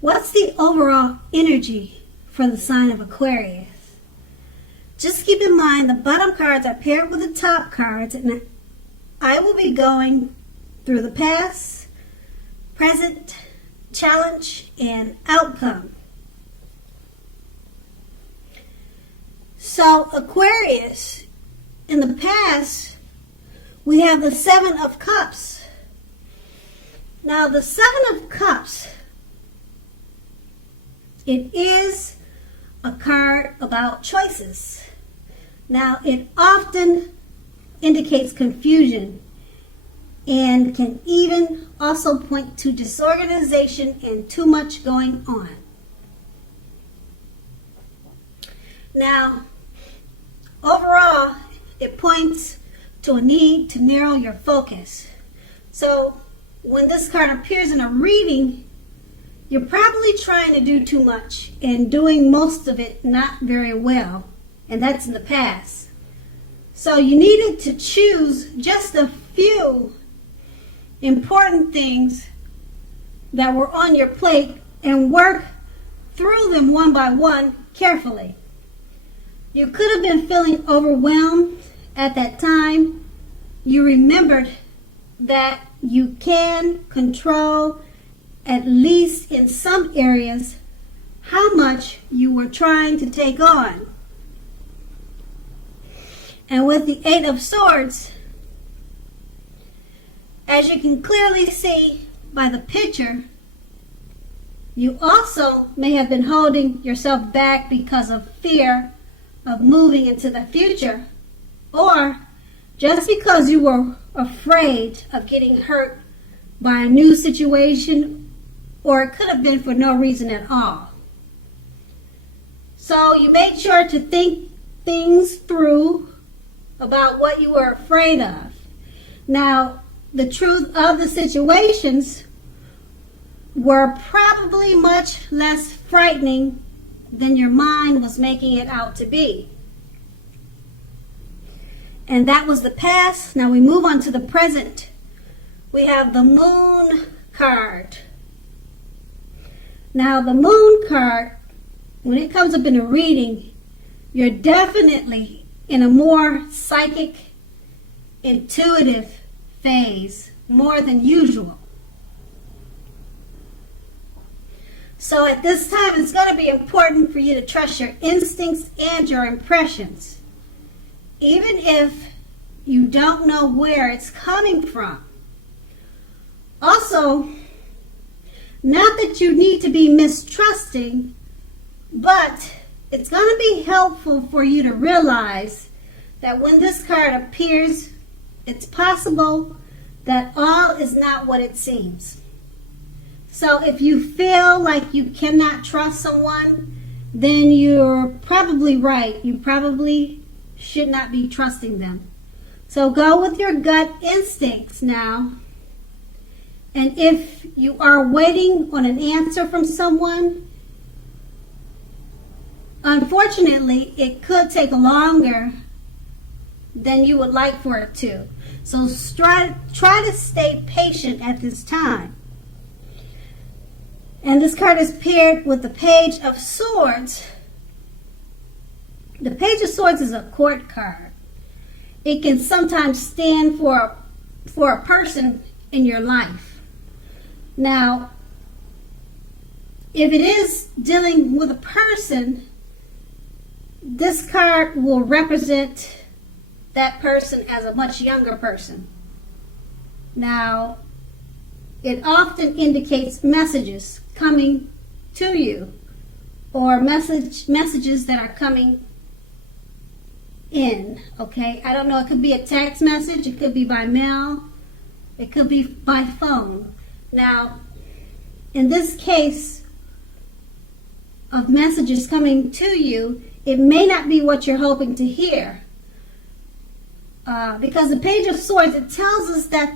What's the overall energy for the sign of Aquarius? Just keep in mind the bottom cards are paired with the top cards, and I will be going through the past, present, challenge, and outcome. So Aquarius, in the past, we have the Seven of Cups. Now the Seven of Cups, it is a card about choices. Now it often indicates confusion and can even also point to disorganization and too much going on. Now, overall, it points to a need to narrow your focus. So, when this card appears in a reading, you're probably trying to do too much and doing most of it not very well, and that's in the past. So you needed to choose just a few important things that were on your plate and work through them one by one carefully. You could have been feeling overwhelmed at that time. You remembered that you can control, at least in some areas, how much you were trying to take on. And with the Eight of Swords, as you can clearly see by the picture, you also may have been holding yourself back because of fear of moving into the future, or just because you were afraid of getting hurt by a new situation, or it could have been for no reason at all. So you made sure to think things through about what you were afraid of. Now, the truth of the situations were probably much less frightening than your mind was making it out to be. And that was the past. Now we move on to the present. We have the Moon card. Now the Moon card, when it comes up in a reading, you're definitely in a more psychic, intuitive phase, more than usual. So at this time, it's going to be important for you to trust your instincts and your impressions, even if you don't know where it's coming from. Also, not that you need to be mistrusting, but it's going to be helpful for you to realize that when this card appears, it's possible that all is not what it seems. So if you feel like you cannot trust someone, then you're probably right. You probably should not be trusting them. So go with your gut instincts now. And if you are waiting on an answer from someone, unfortunately, it could take longer than you would like for it to. So try to stay patient at this time. And this card is paired with the Page of Swords. The Page of Swords is a court card. It can sometimes stand for a person in your life. Now, if it is dealing with a person, this card will represent that person as a much younger person. Now, it often indicates messages coming to you, or messages that are coming in, okay? I don't know, it could be a text message, it could be by mail, it could be by phone. Now, in this case of messages coming to you, it may not be what you're hoping to hear. Because the Page of Swords, it tells us that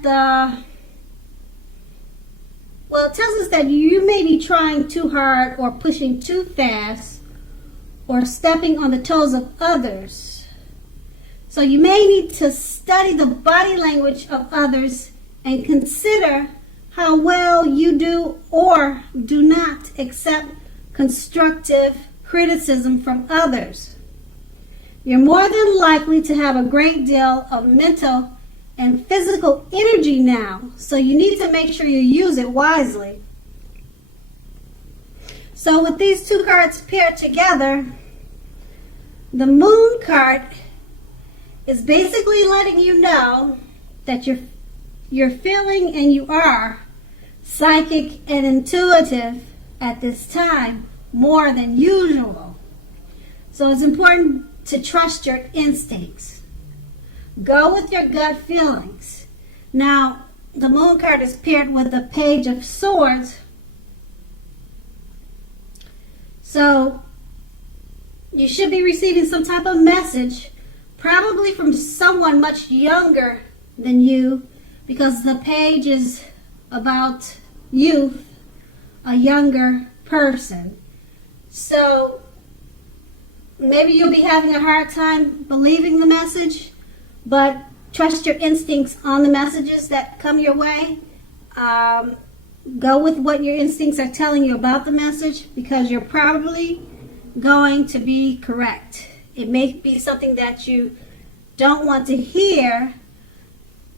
it tells us that you may be trying too hard or pushing too fast or stepping on the toes of others. So you may need to study the body language of others and consider how well you do or do not accept constructive criticism from others. You're more than likely to have a great deal of mental and physical energy now, so you need to make sure you use it wisely. So with these two cards paired together, the Moon card is basically letting you know that you're feeling and you are psychic and intuitive at this time more than usual. So it's important to trust your instincts. Go with your gut feelings. Now, the Moon card is paired with the Page of Swords. So you should be receiving some type of message, probably from someone much younger than you, because the page is about youth, a younger person. So maybe you'll be having a hard time believing the message, but trust your instincts on the messages that come your way. Go with what your instincts are telling you about the message, because you're probably going to be correct. It may be something that you don't want to hear,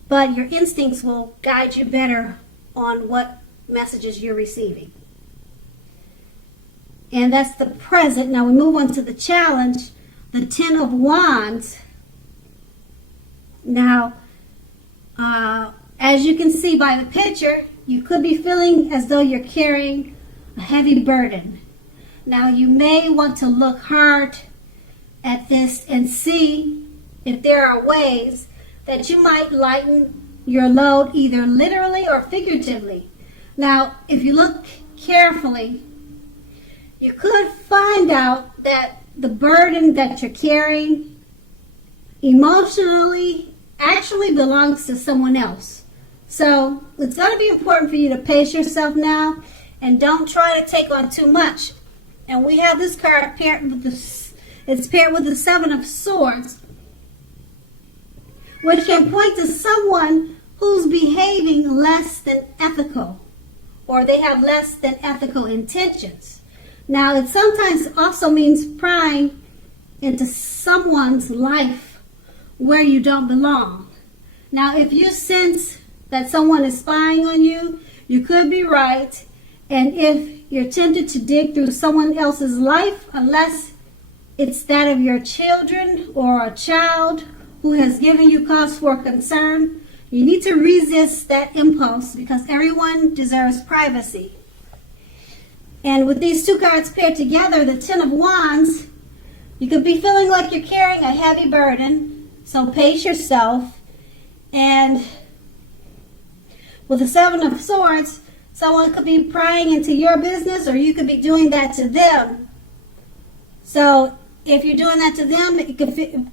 but your instincts will guide you better on what messages you're receiving. And that's the present. Now we move on to the challenge, the Ten of Wands. Now, as you can see by the picture, you could be feeling as though you're carrying a heavy burden. Now, you may want to look hard at this and see if there are ways that you might lighten your load, either literally or figuratively. Now, if you look carefully, you could find out that the burden that you're carrying emotionally actually belongs to someone else. So it's going to be important for you to pace yourself now and don't try to take on too much. And we have this card paired with it's paired with the Seven of Swords, which can point to someone who's behaving less than ethical, or they have less than ethical intentions. Now, it sometimes also means prying into someone's life where you don't belong. Now, if you sense that someone is spying on you, you could be right. And if you're tempted to dig through someone else's life, unless it's that of your children or a child who has given you cause for concern, you need to resist that impulse, because everyone deserves privacy. And with these two cards paired together, the Ten of Wands, you could be feeling like you're carrying a heavy burden, so pace yourself. And with the Seven of Swords, someone could be prying into your business, or you could be doing that to them. So if you're doing that to them,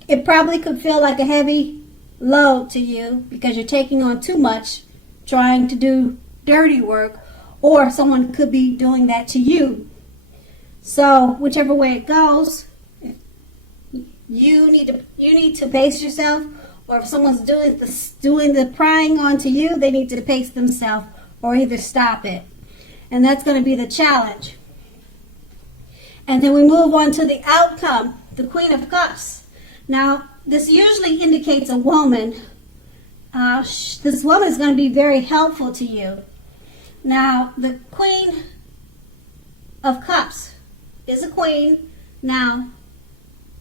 it probably could feel like a heavy load to you, because you're taking on too much, trying to do dirty work, or someone could be doing that to you. So whichever way it goes, you need to pace yourself, or if someone's doing the prying onto you, they need to pace themselves or either stop it. And that's going to be the challenge. And then we move on to the outcome, the Queen of Cups. Now, this usually indicates a woman. This woman is going to be very helpful to you. Now, the Queen of Cups is a queen. Now,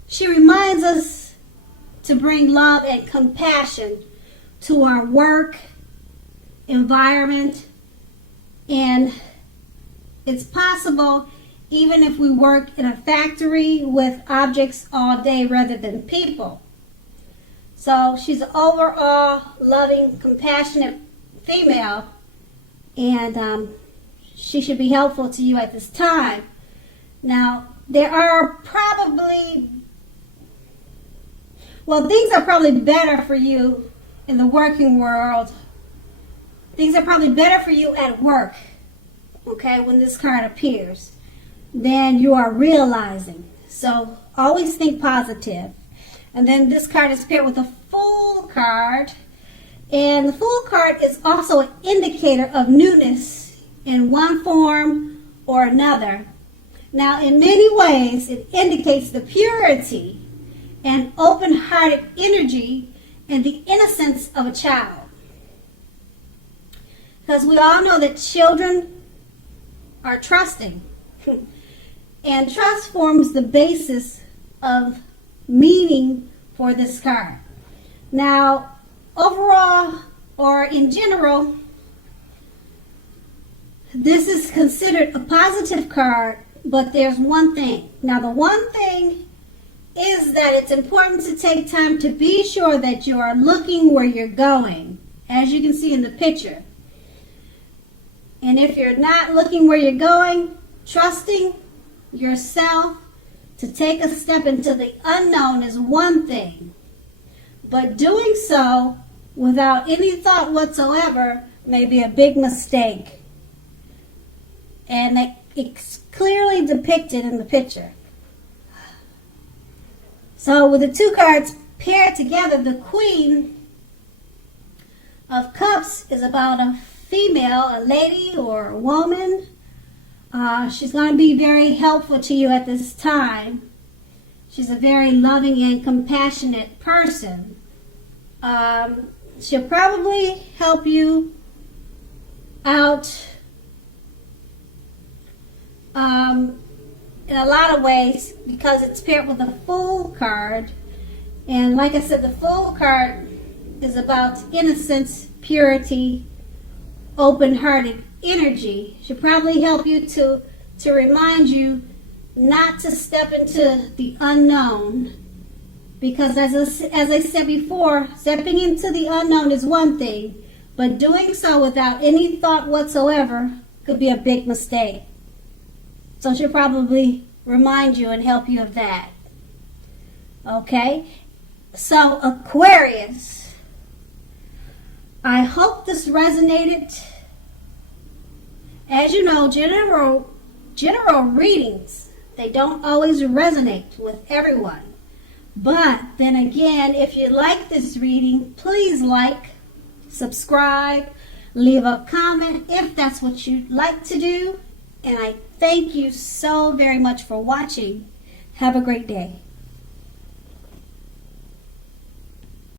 she reminds us to bring love and compassion to our work environment. And it's possible even if we work in a factory with objects all day rather than people. So she's an overall loving, compassionate female, and she should be helpful to you at this time. Now, things are probably better for you in the working world. Things are probably better for you at work, okay, when this card appears, than you are realizing. So always think positive. And then this card is paired with a Fool card. And the Fool card is also an indicator of newness in one form or another. Now, in many ways, it indicates the purity and open-hearted energy and the innocence of a child. Because we all know that children are trusting. And trust forms the basis of meaning for this card. Now, overall, or in general, this is considered a positive card, but there's one thing. Now, the one thing is that it's important to take time to be sure that you are looking where you're going, as you can see in the picture. And if you're not looking where you're going, trusting yourself to take a step into the unknown is one thing. But doing so without any thought whatsoever may be a big mistake. And it's clearly depicted in the picture. So with the two cards paired together, the Queen of Cups is about a female, a lady or a woman. She's going to be very helpful to you at this time. She's a very loving and compassionate person. She'll probably help you out in a lot of ways because it's paired with the Fool card. And like I said, the Fool card is about innocence, purity, open-hearted energy. She'll probably help you to remind you not to step into the unknown. Because as I said before, stepping into the unknown is one thing, but doing so without any thought whatsoever could be a big mistake. So she'll probably remind you and help you of that. Okay? So, Aquarius, I hope this resonated. As you know, general readings, they don't always resonate with everyone. But then again, if you like this reading, please like, subscribe, leave a comment if that's what you'd like to do. And I thank you so very much for watching. Have a great day.